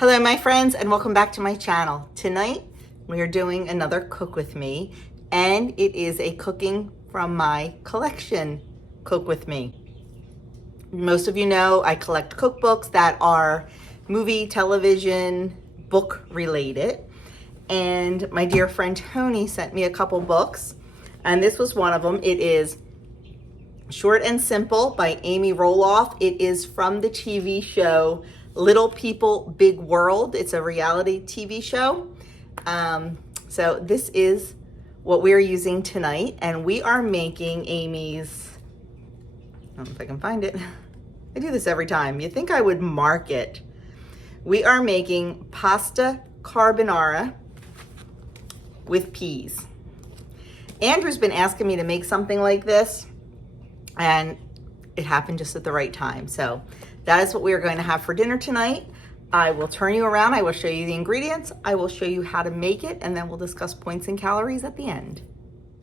Hello my friends and welcome back to my channel. Tonight we are doing another cook with me and it is a cooking from my collection, Cook With Me. Most of you know I collect cookbooks that are movie, television, book related, and my dear friend Tony sent me a couple books and this was one of them. It is Short and Simple by Amy Roloff. It is from the TV show Little People, Big World. It's a reality TV show. So this is what we're using tonight, and we are making Amy's, I don't know if I can find it. I do this every time. You think I would mark it. We are making pasta carbonara with peas. Andrew's been asking me to make something like this, and it happened just at the right time. So that is what we are going to have for dinner tonight. I will turn you around. I will show you the ingredients. I will show you how to make it, and then we'll discuss points and calories at the end.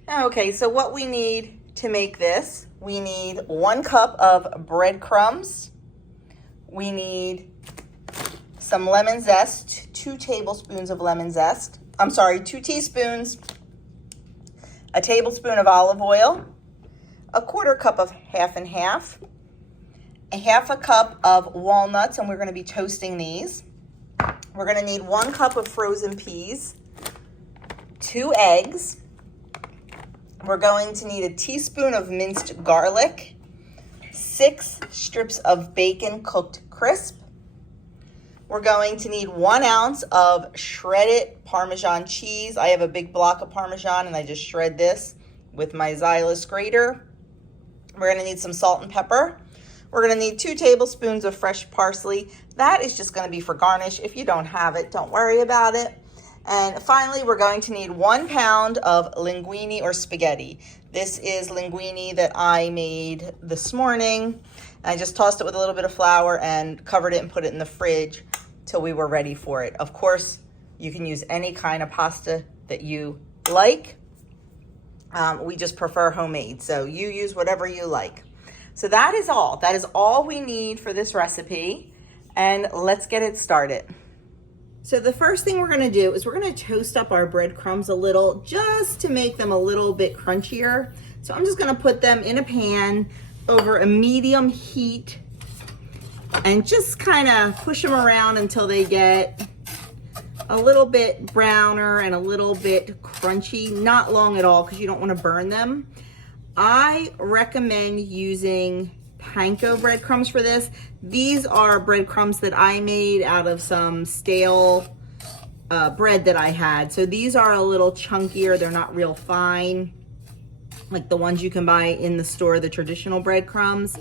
Okay, so what we need to make this, we need 1 cup of breadcrumbs. We need some lemon zest, 2 tablespoons of lemon zest. I'm sorry, 2 teaspoons, a tablespoon of olive oil, a 1/4 cup of half and half, a 1/2 cup of walnuts, and we're going to be toasting these. We're going to need 1 cup of frozen peas, 2 eggs. We're going to need a teaspoon of minced garlic, 6 strips of bacon cooked crisp. We're going to need 1 ounce of shredded Parmesan cheese. I have a big block of Parmesan and I just shred this with my Xylus grater. We're going to need some salt and pepper. We're going to need 2 tablespoons of fresh parsley. That is just going to be for garnish. If you don't have it, don't worry about it. And finally, we're going to need 1 pound of linguine or spaghetti. This is linguine that I made this morning. I just tossed it with a little bit of flour and covered it and put it in the fridge till we were ready for it. Of course, you can use any kind of pasta that you like. We just prefer homemade, so you use whatever you like. So that is all. That is all we need for this recipe, and let's get it started. So the first thing we're gonna do is we're gonna toast up our breadcrumbs a little just to make them a little bit crunchier. So I'm just gonna put them in a pan over a medium heat and just kind of push them around until they get a little bit browner and a little bit crunchy, not long at all because you don't want to burn them. I recommend using panko breadcrumbs for this. These are breadcrumbs that I made out of some stale bread that I had. So these are a little chunkier. They're not real fine, like the ones you can buy in the store, the traditional breadcrumbs.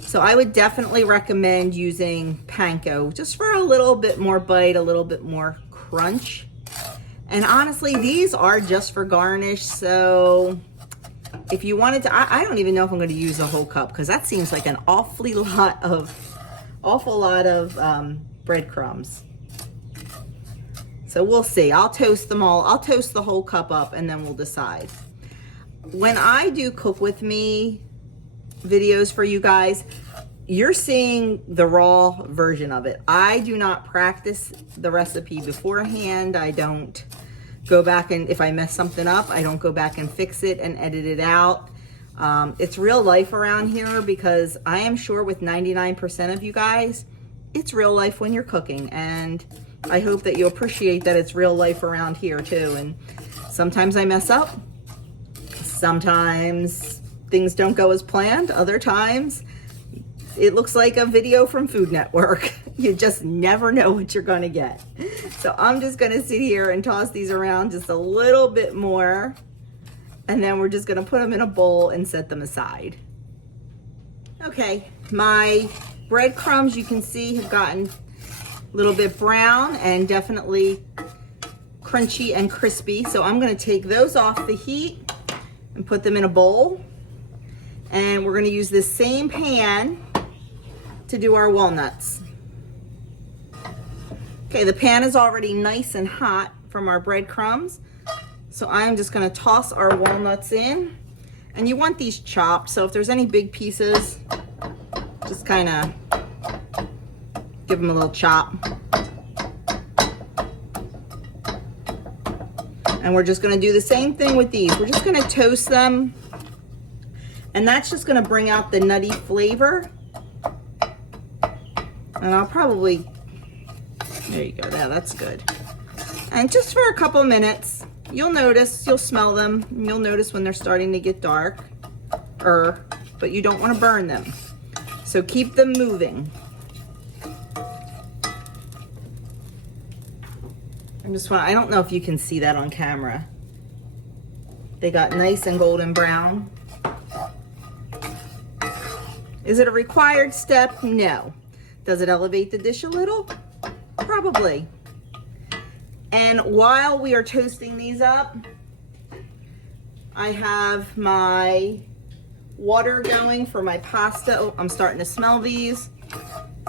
So I would definitely recommend using panko just for a little bit more bite, a little bit more crunch. And honestly, these are just for garnish. So if you wanted to, I don't even know if I'm going to use a whole cup because that seems like an awful lot of breadcrumbs. So we'll see. I'll toast them all. I'll toast the whole cup up and then we'll decide. When I do Cook With Me videos for you guys, you're seeing the raw version of it. I do not practice the recipe beforehand. I don't go back and if I mess something up, I don't go back and fix it and edit it out. It's real life around here because I am sure with 99% of you guys, it's real life when you're cooking. And I hope that you appreciate that it's real life around here too. And sometimes I mess up. Sometimes things don't go as planned. Other times it looks like a video from Food Network. You just never know what you're gonna get. So I'm just gonna sit here and toss these around just a little bit more. And then we're just gonna put them in a bowl and set them aside. Okay, my breadcrumbs, you can see, have gotten a little bit brown and definitely crunchy and crispy. So I'm gonna take those off the heat and put them in a bowl. And we're gonna use this same pan to do our walnuts. Okay, the pan is already nice and hot from our breadcrumbs. So I'm just gonna toss our walnuts in. And you want these chopped, so if there's any big pieces, just kind of Give them a little chop. And we're just gonna do the same thing with these. We're just gonna toast them. And that's just gonna bring out the nutty flavor. And I'll probably, there you go, yeah, that's good. And just for a couple minutes, you'll notice, you'll smell them, and you'll notice when they're starting to get dark, but you don't wanna burn them. So keep them moving. I don't know if you can see that on camera. They got nice and golden brown. Is it a required step? No. Does it elevate the dish a little? Probably. And while we are toasting these up, I have my water going for my pasta. Oh, I'm starting to smell these.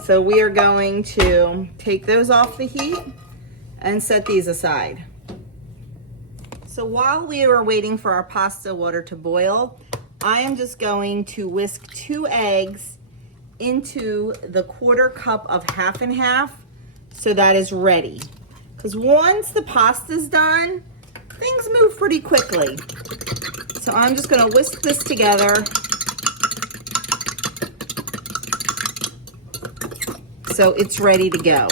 So we are going to take those off the heat and set these aside. So while we are waiting for our pasta water to boil, I am just going to whisk 2 eggs into the 1/4 cup of half and half so that is ready. Because once the pasta's done, things move pretty quickly. So I'm just gonna whisk this together. So it's ready to go.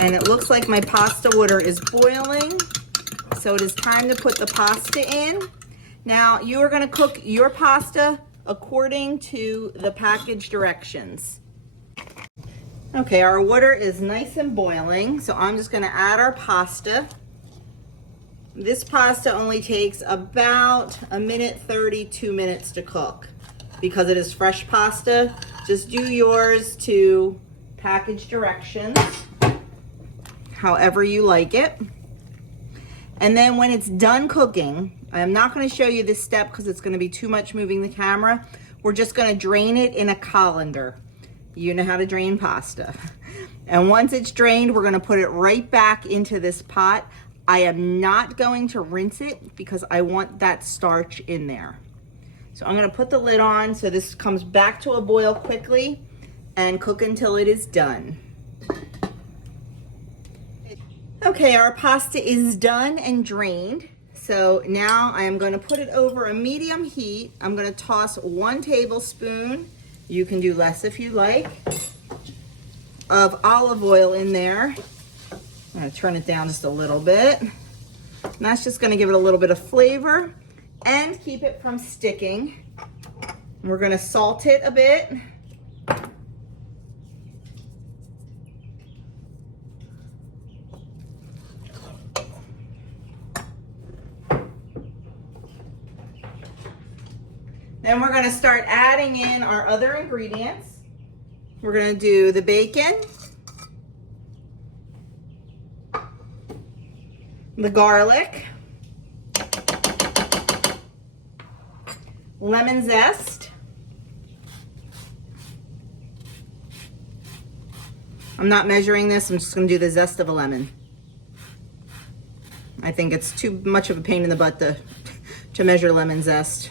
And it looks like my pasta water is boiling. So it is time to put the pasta in. Now you are gonna cook your pasta according to the package directions. Okay, our water is nice and boiling. So I'm just gonna add our pasta. This pasta only takes about 1:30, 2 minutes to cook. Because it is fresh pasta, just do yours to package directions, however you like it. And then when it's done cooking, I'm not going to show you this step because it's going to be too much moving the camera. We're just going to drain it in a colander. You know how to drain pasta. And once it's drained, we're going to put it right back into this pot. I am not going to rinse it because I want that starch in there. So I'm going to put the lid on so this comes back to a boil quickly and cook until it is done. Okay, our pasta is done and drained. So now I am going to put it over a medium heat. I'm going to toss 1 tablespoon, you can do less if you like, of olive oil in there. I'm going to turn it down just a little bit. And that's just going to give it a little bit of flavor and keep it from sticking. We're going to salt it a bit. Then we're going to start adding in our other ingredients. We're going to do the bacon, the garlic, lemon zest. I'm not measuring this, I'm just going to do the zest of a lemon. I think it's too much of a pain in the butt to measure lemon zest.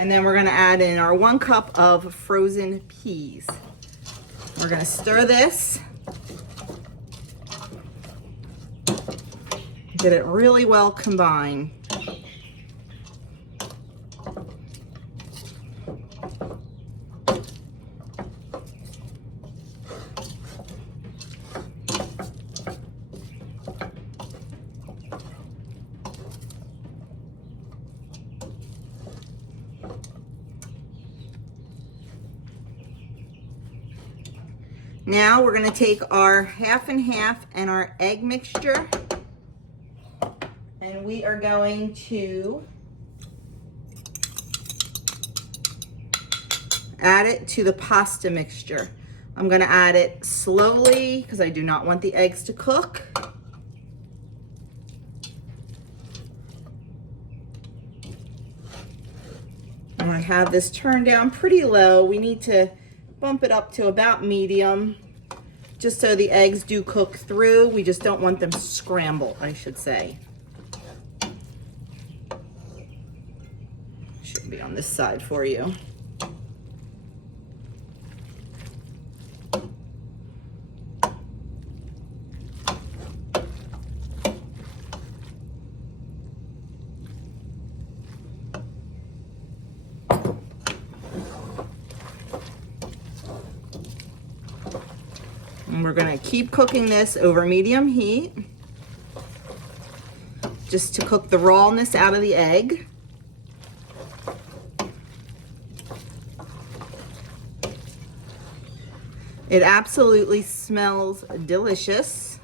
And then we're going to add in our 1 cup of frozen peas. We're going to stir this. Get it really well combined. Now we're going to take our half and half and our egg mixture, and we are going to add it to the pasta mixture. I'm going to add it slowly because I do not want the eggs to cook. I'm going to have this turned down pretty low. We need to bump it up to about medium, just so the eggs do cook through. We just don't want them scrambled, I should say. Should be on this side for you. And we're gonna keep cooking this over medium heat, just to cook the rawness out of the egg. It absolutely smells delicious.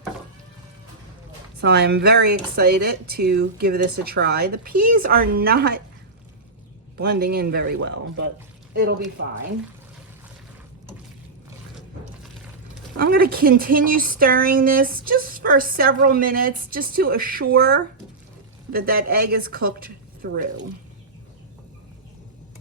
So I'm very excited to give this a try. The peas are not blending in very well, but it'll be fine. I'm going to continue stirring this just for several minutes, just to assure that that egg is cooked through.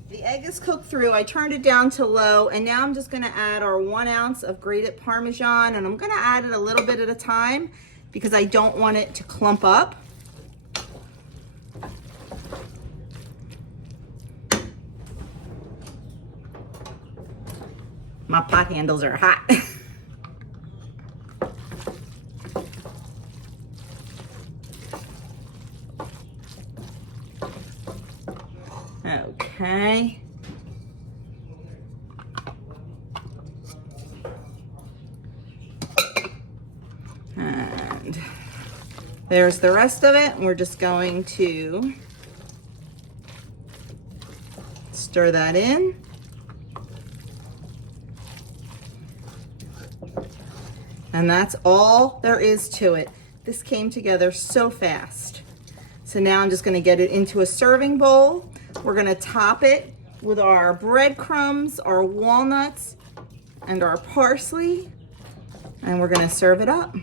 The egg is cooked through. I turned it down to low, and now I'm just going to add our 1 ounce of grated Parmesan, and I'm going to add it a little bit at a time because I don't want it to clump up. My pot handles are hot. Okay. And there's the rest of it. We're just going to stir that in. And that's all there is to it. This came together so fast. So now I'm just going to get it into a serving bowl. We're going to top it with our breadcrumbs, our walnuts, and our parsley, and we're going to serve it up.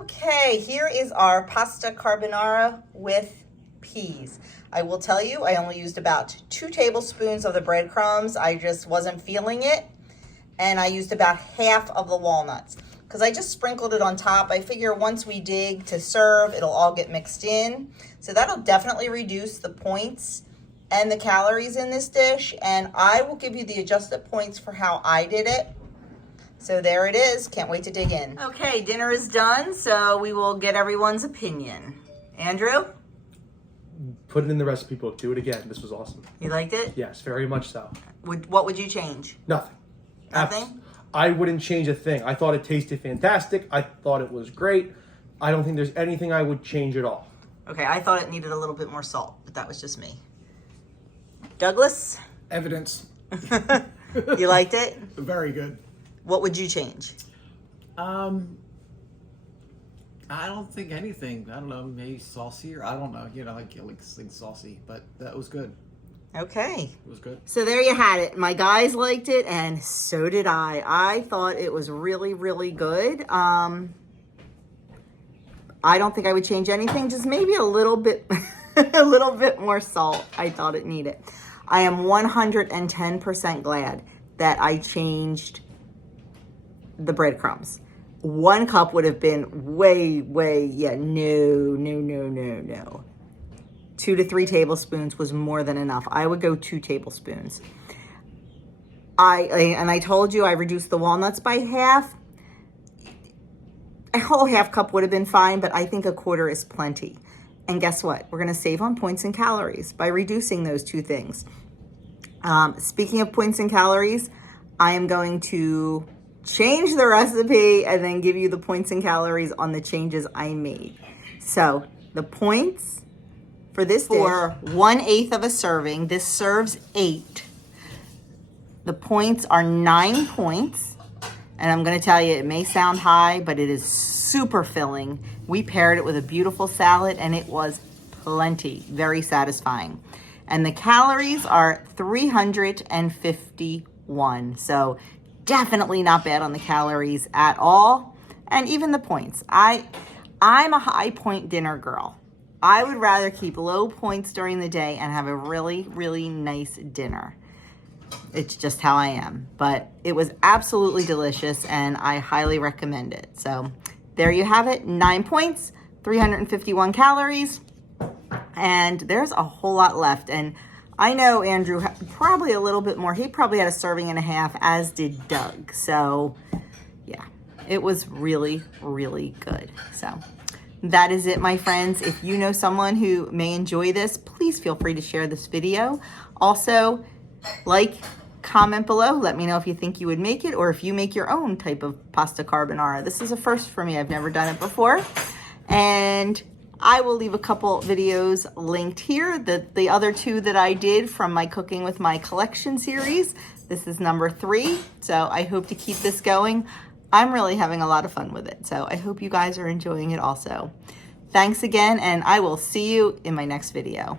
Okay, here is our pasta carbonara with peas. I will tell you, I only used about 2 tablespoons of the breadcrumbs. I just wasn't feeling it. And I used about half of the walnuts because I just sprinkled it on top. I figure once we dig to serve, it'll all get mixed in. So that'll definitely reduce the points and the calories in this dish. And I will give you the adjusted points for how I did it. So there it is. Can't wait to dig in. Okay, dinner is done, so we will get everyone's opinion. Andrew? Put it in the recipe book. Do it again. This was awesome. You liked it? Yes, very much so. What would you change? Nothing. Nothing? I wouldn't change a thing. I thought it tasted fantastic. I thought it was great. I don't think there's anything I would change at all. Okay, I thought it needed a little bit more salt, but that was just me. Douglas? Evidence. You liked it? Very good. What would you change? I don't think anything. I don't know, maybe saucier. I don't know. You know, like things saucy, but that was good. Okay. It was good. So there you had it. My guys liked it, and so did I. I thought it was really, really good. I don't think I would change anything. Just maybe a little bit, a little bit more salt. I thought it needed. I am 110% glad that I changed the breadcrumbs. 1 cup would have been way, no. 2 to 3 tablespoons was more than enough. I would go 2 tablespoons. I told you I reduced the walnuts by half. A whole half cup would have been fine, but I think 1/4 is plenty. And guess what? We're gonna save on points and calories by reducing those 2 things. Speaking of points and calories, I am going to change the recipe and then give you the points and calories on the changes I made. So the points for this dish, for 1/8 of a serving, this serves 8. The points are 9 points. And I'm gonna tell you, it may sound high, but it is super filling. We paired it with a beautiful salad and it was plenty, very satisfying. And the calories are 351. So definitely not bad on the calories at all. And even the points. I'm a high point dinner girl. I would rather keep low points during the day and have a really, really nice dinner. It's just how I am. But it was absolutely delicious and I highly recommend it. So there you have it, 9 points, 351 calories, and there's a whole lot left. And I know Andrew had probably a little bit more. He probably had a serving and a half, as did Doug. So yeah, it was really, really good. So that is it, my friends. If you know someone who may enjoy this, please feel free to share this video. Also, like, comment below. Let me know if you think you would make it or if you make your own type of pasta carbonara. This is a first for me. I've never done it before. And I will leave a couple videos linked here. The other 2 that I did from my Cooking with My Collection series. This is number 3. So I hope to keep this going. I'm really having a lot of fun with it. So I hope you guys are enjoying it also. Thanks again, and I will see you in my next video.